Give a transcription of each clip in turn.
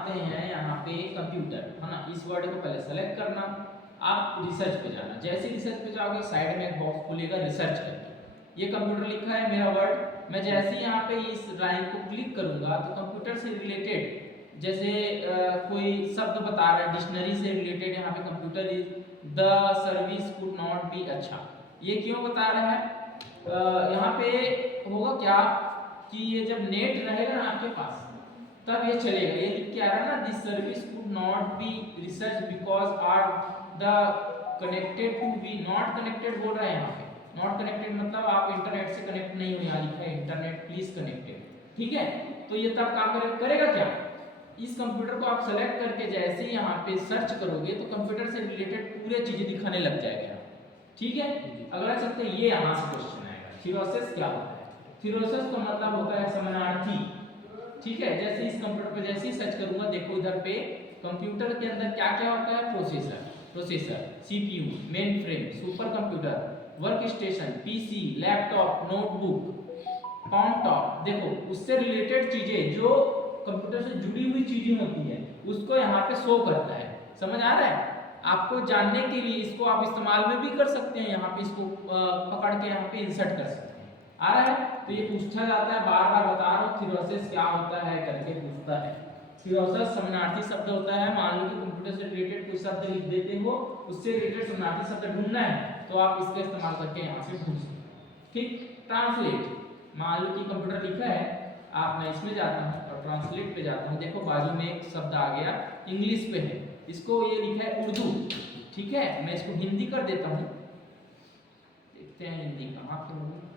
आते हैं यहाँ पे कंप्यूटर, है ना। इस वर्ड को पहले सेलेक्ट करना, आप रिसर्च पे जाना। जैसे रिसर्च पे जाओगे साइड में एक बॉक्स खुलेगा रिसर्च करके, ये कंप्यूटर लिखा है मेरा वर्ड। मैं जैसे ही यहाँ पे इस लाइन को क्लिक करूंगा तो कंप्यूटर से रिलेटेड जैसे कोई शब्द बता रहा है, डिक्शनरी से रिलेटेड, यहाँ पे computer is the service could not B अच्छा। ये क्यों बता रहा है? यहाँ पे होगा क्या कि ये जब नेट रहेगा ना आपके पास तब ये चलेगा। ये लिख के आ रहा है ना, this service could not be research because are the connected to be, not connected बोल रहा है यहाँ पे। नॉट कनेक्टेड मतलब आप इंटरनेट से कनेक्ट नहीं हो, यहाँ लिखा है इंटरनेट प्लीज कनेक्टेड, ठीक है। तो ये तब काम करेगा क्या, इस कंप्यूटर को आप सेलेक्ट करके जैसे ही यहाँ पे सर्च करोगे तो कंप्यूटर से रिलेटेड पूरे चीजें दिखाने लग जाएगा, ठीक है। अगला चलते हैं, ये यहाँ से क्वेश्चन आएगा, थिरोसिस क्या होता है? थिरोसिस का मतलब होता है समानार्थी, ठीक है। जैसे इस कंप्यूटर पे जैसे ही सर्च करूंगा, देखो इधर पे कंप्यूटर के अंदर क्या क्या होता है, processor, CPU, mainframe, super computer, work station, PC, laptop, notebook, countertop. देखो उससे रिलेटेड चीजें जो कंप्यूटर से जुड़ी हुई चीजें होती है उसको यहाँ पे शो करता है। समझ आ रहा है? आपको जानने के लिए इसको आप इस्तेमाल में भी कर सकते हैं, यहाँ पे इसको पकड़ के यहाँ पे इंसर्ट कर सकते हैं। आ रहा है? तो ये पूछा जाता है, बार बार बता रहा हूँ, थिरोसिस क्या होता है करके पूछता है। थिरोसिस समानार्थी शब्द होता है। मान लो कि कंप्यूटर से रिलेटेड कोई शब्द लिख देते हो, उससे रिलेटेड समानार्थी शब्द ढूंढना है तो आप इसका इस्तेमाल करके यहाँ से ढूंढ सकते हैं, ठीक। ट्रांसलेट, मान लो कि कंप्यूटर लिखा है, आप मैं इसमें जाता हूँ और ट्रांसलेट पे जाता हूँ, देखो बाजू में एक शब्द आ गया इंग्लिश पे है, इसको ये लिखा है उर्दू, ठीक है। मैं इसको हिंदी कर देता हूँ, देखते हैं हिंदी कहाँ पे होगी।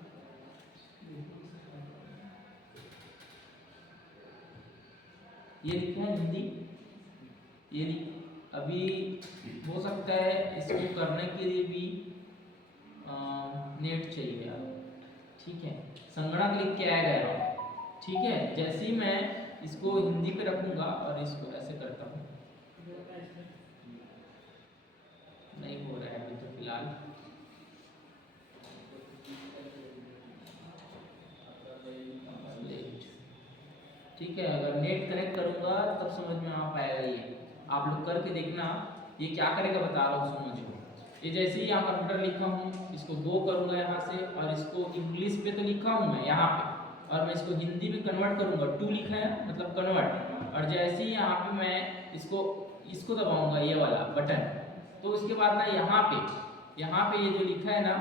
ये लिखा है हिंदी, ये अभी हो सकता है इसको करने के लिए भी नेट चाहिए यार, ठीक है। संगणक लिख के आएगा यहाँ, ठीक है। जैसे ही मैं इसको हिंदी पे रखूंगा और इसको ऐसे करता हूँ, नहीं हो रहा है अभी तो फिलहाल, ठीक है। अगर नेट कनेक्ट करूंगा तब समझ में आ पाएगा। ये आप लोग करके देखना, ये क्या करेगा बता रहा हूँ, समझो। ये जैसे ही यहाँ कंप्यूटर लिखा हूँ, इसको गो करूंगा यहाँ से और इसको इंग्लिश पे तो लिखा हूँ मैं यहाँ पे, और मैं इसको हिंदी में कन्वर्ट करूंगा, टू लिखा है मतलब कन्वर्ट, और जैसे ही यहाँ पे मैं इसको दबाऊंगा ये वाला बटन, तो उसके बाद ना यहाँ पे ये जो लिखा है ना,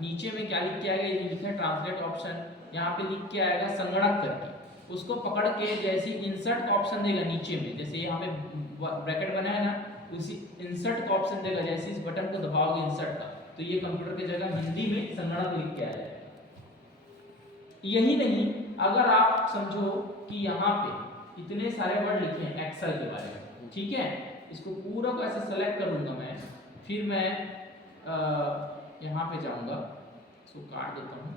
नीचे में क्या लिख के आएगा, ये लिखा है ट्रांसलेट ऑप्शन, यहाँ पे लिख के आएगा संगणक करके, उसको पकड़ के जैसे इंसर्ट का ऑप्शन देगा नीचे में, जैसे यहाँ पे ब्रैकेट बना है ना, उसी इंसर्ट का ऑप्शन देगा, जैसे इस बटन को दबाओगे इंसर्ट का, तो ये कंप्यूटर की जगह हिंदी में संगणक लिख के आ जाएगा। यही नहीं, अगर आप समझो कि यहाँ पे इतने सारे वर्ड लिखे हैं एक्सेल के बारे में, ठीक है, इसको पूरा को ऐसे सेलेक्ट करूंगा मैं, फिर मैं यहाँ पे जाऊंगा, इसको काट देता हूँ,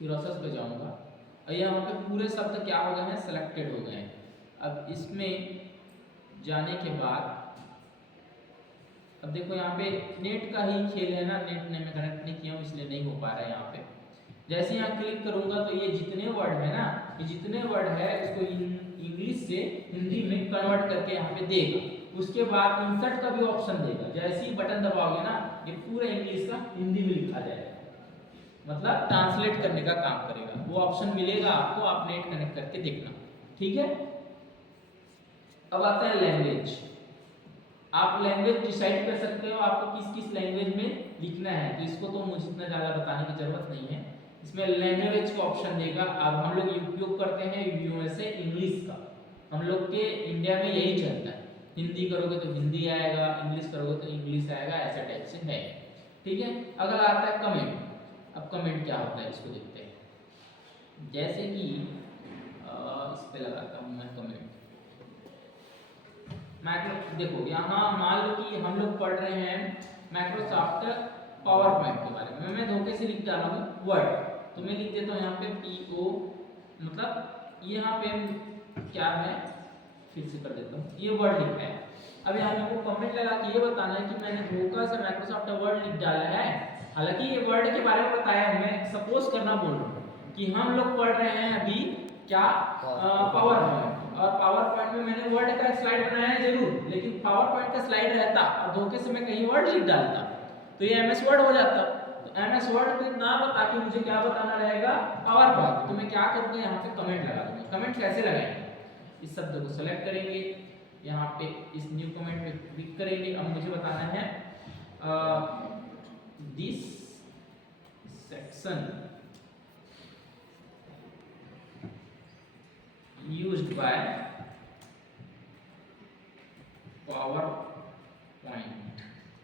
थिरोसिस पे जाऊंगा, और यहाँ पे पूरे शब्द क्या हो गए हैं, सेलेक्टेड हो गए हैं। अब इसमें जाने के बाद अब देखो यहाँ पे नेट का ही खेल है ना, नेट ने मैं कनेक्ट नहीं किया हूँ इसलिए नहीं हो पा रहा है यहाँ पे। जैसे यहाँ क्लिक करूंगा तो ये जितने वर्ड है ना, ये जितने वर्ड है इसको इंग्लिश से हिंदी में कन्वर्ट करके यहाँ पे देगा। उसके बाद इंसर्ट का भी ऑप्शन देगा, जैसे ही बटन दबाओगे ना ये पूरा इंग्लिश का हिंदी में लिखा जाएगा, मतलब ट्रांसलेट करने का काम करेगा। वो ऑप्शन मिलेगा आपको, आप नेट कनेक्ट करके देखना, ठीक है। अब आता है लैंग्वेज। आप लैंग्वेज डिसाइड कर सकते हो आपको किस किस लैंग्वेज में लिखना है, तो इसको तो मुझे इतना ज़्यादा बताने की जरूरत नहीं है। इसमें लैंग्वेज का ऑप्शन देगा। अब हम लोग उपयोग करते हैं यूएसए इंग्लिश का, हम लोग के इंडिया में यही चलता है, हिंदी करोगे तो हिंदी आएगा, इंग्लिश करोगे तो इंग्लिश आएगा, ऐसा टाइप से है, ठीक है। अगला आता है कमेंट। अब कमेंट क्या होता है इसको देखते हैं। जैसे कि इस पे लगाता हूँ मैं कमेंट, देखो यहाँ मान लो कि हम लोग पढ़ रहे हैं माइक्रोसॉफ्ट पावर पॉइंट के बारे में, मैं धोखे से लिख डाला हूँ वर्ड, तो मैं लिख देता हूँ यहाँ पे PO, मतलब यहाँ पे क्या है, फिर से कर देता हूँ, ये वर्ड लिखा है। अब यहाँ मेरे को कमेंट लगा कि ये बताना है कि मैंने धोखा से माइक्रोसॉफ्ट वर्ड लिख डाला है, हालांकि ये वर्ड के बारे में बताया, मैं सपोज करना बोल रहा हूँ कि हम लोग पढ़ रहे हैं अभी क्या पावर पॉइंट। और पावर पॉइंट में मैंने वर्ड का स्लाइड बनाया है जरूर, लेकिन पावर पॉइंट का स्लाइड रहता और धोखे से मैं कहीं वर्ड लिख डालता तो ये एमएस वर्ड हो जाता। तो एमएस वर्ड को ना बता के मुझे क्या बताना रहेगा, पावर पॉइंट। तो मैं क्या करूंगा, यहाँ पे कमेंट लगा दूंगा। कमेंट कैसे लगाएंगे, इस शब्द को सेलेक्ट करेंगे, यहाँ पे इस न्यू कमेंट पे क्लिक करेंगे। अब मुझे बताना है दिस सेक्शन used by